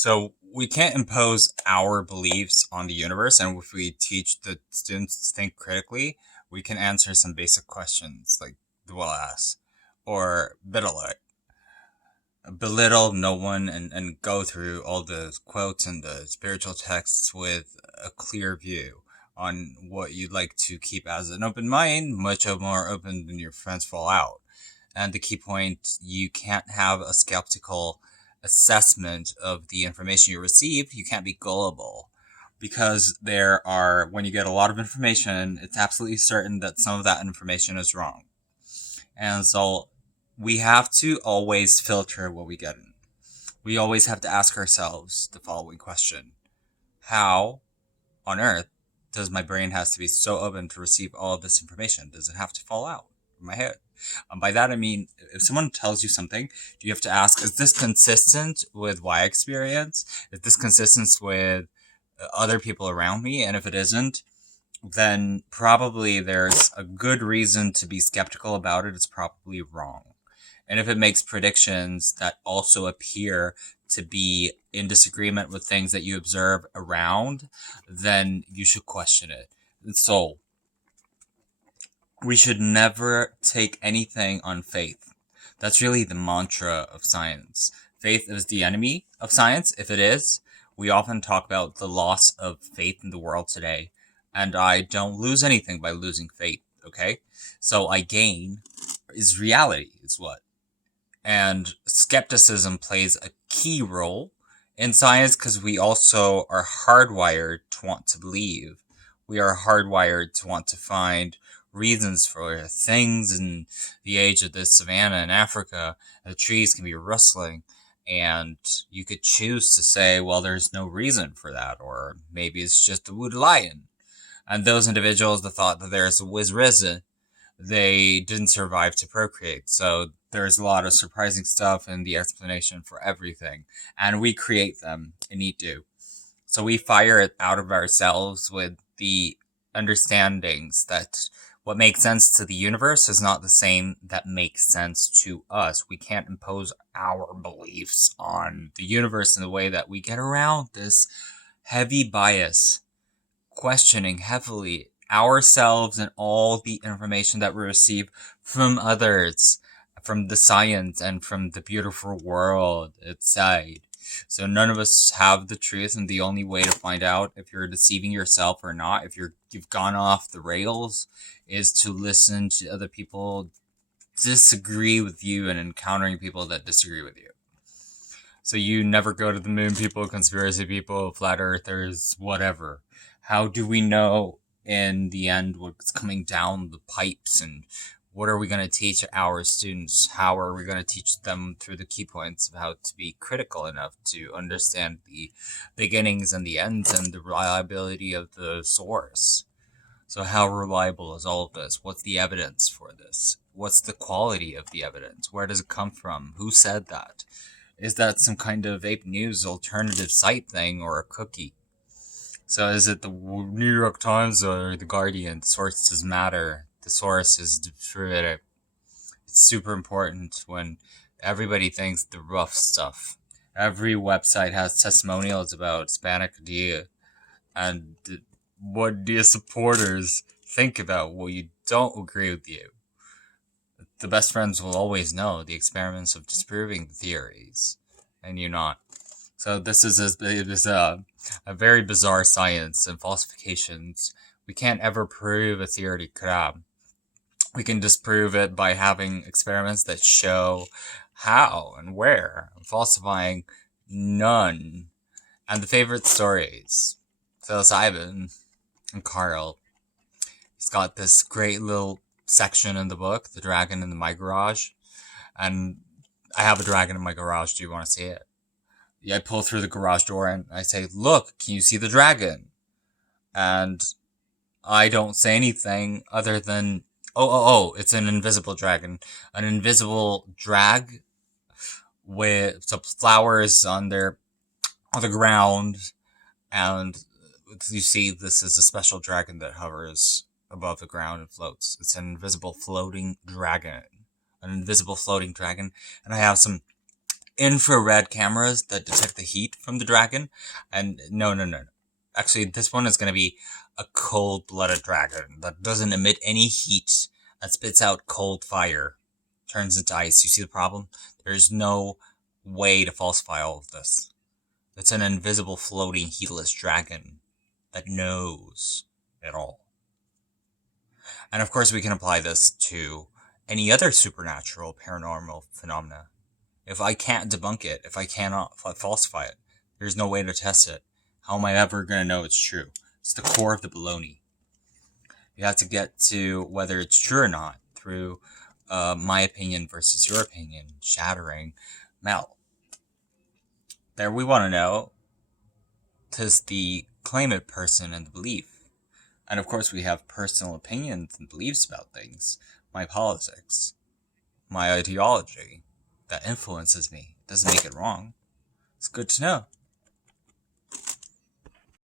So we can't impose our beliefs on the universe, and if we teach the students to think critically, we can answer some basic questions like the will ask, or belittle no one, and go through all the quotes and the spiritual texts with a clear view on what you'd like to keep as an open mind, much more open than your friends fall out. And the key point, you can't have a skeptical assessment of the information you receive. You can't be gullible because when you get a lot of information, it's absolutely certain that some of that information is wrong. And so we have to always filter what we get in. We always have to ask ourselves the following question: how on earth does my brain has to be so open to receive all of this information? Does it have to fall out of my head? By that I mean, if someone tells you something, do you have to ask, is this consistent with my experience? Is this consistent with other people around me? And if it isn't, then probably there's a good reason to be skeptical about it. It's probably wrong. And if it makes predictions that also appear to be in disagreement with things that you observe around, then you should question it. And so, we should never take anything on faith. That's really the mantra of science. Faith is the enemy of science. If it is, we often talk about the loss of faith in the world today. And I don't lose anything by losing faith, okay? So I gain is reality, is what. And skepticism plays a key role in science because we also are hardwired to want to believe. We are hardwired to want to find reasons for things in the age of the savannah in Africa. The trees can be rustling, and you could choose to say, well, there's no reason for that, or maybe it's just a wood lion. And those individuals that thought that there's a whiz risen, they didn't survive to procreate. So there's a lot of surprising stuff in the explanation for everything. And we create them and eat do. So we fire it out of ourselves with the understandings that what makes sense to the universe is not the same that makes sense to us. We can't impose our beliefs on the universe in the way that we get around this heavy bias, questioning heavily ourselves and all the information that we receive from others, from the science, and from the beautiful world outside. So none of us have the truth, and the only way to find out if you're deceiving yourself or not, if you've gone off the rails, is to listen to other people disagree with you and encountering people that disagree with you. So you never go to the moon, people, conspiracy people, flat earthers, whatever. How do we know in the end what's coming down the pipes, and what are we going to teach our students? How are we going to teach them through the key points of how to be critical enough to understand the beginnings and the ends and the reliability of the source? So how reliable is all of this? What's the evidence for this? What's the quality of the evidence? Where does it come from? Who said that? Is that some kind of Ape News alternative site thing or a cookie? So is it the New York Times or the Guardian? Sources matter. The source is definitive. It's super important when everybody thinks the rough stuff. Every website has testimonials about Hispanic Dia, and what Dia supporters think about what you don't agree with you. The best friends will always know the experiments of disproving the theories, and you not. So this is a very bizarre science and falsifications. We can't ever prove a theory crap. We can disprove it by having experiments that show how and where. Falsifying, none. And the favorite stories. Psilocybin and Carl. He's got this great little section in the book, The Dragon in My Garage. And I have a dragon in my garage. Do you want to see it? Yeah, I pull through the garage door and I say, look, can you see the dragon? And I don't say anything other than, oh, it's an invisible dragon. An invisible drag with some flowers on the ground. And you see, this is a special dragon that hovers above the ground and floats. It's an invisible floating dragon. An invisible floating dragon. And I have some infrared cameras that detect the heat from the dragon. And no. Actually, this one is going to be a cold-blooded dragon that doesn't emit any heat, that spits out cold fire, turns into ice. You see the problem? There's no way to falsify all of this. It's an invisible, floating, heatless dragon that knows it all. And of course, we can apply this to any other supernatural, paranormal phenomena. If I can't debunk it, if I cannot falsify it, there's no way to test it. How am I ever going to know it's true? It's the core of the baloney. You have to get to whether it's true or not through my opinion versus your opinion, shattering Mel. There we want to know, does the claimant person and the belief. And of course we have personal opinions and beliefs about things. My politics, my ideology, that influences me. It doesn't make it wrong. It's good to know.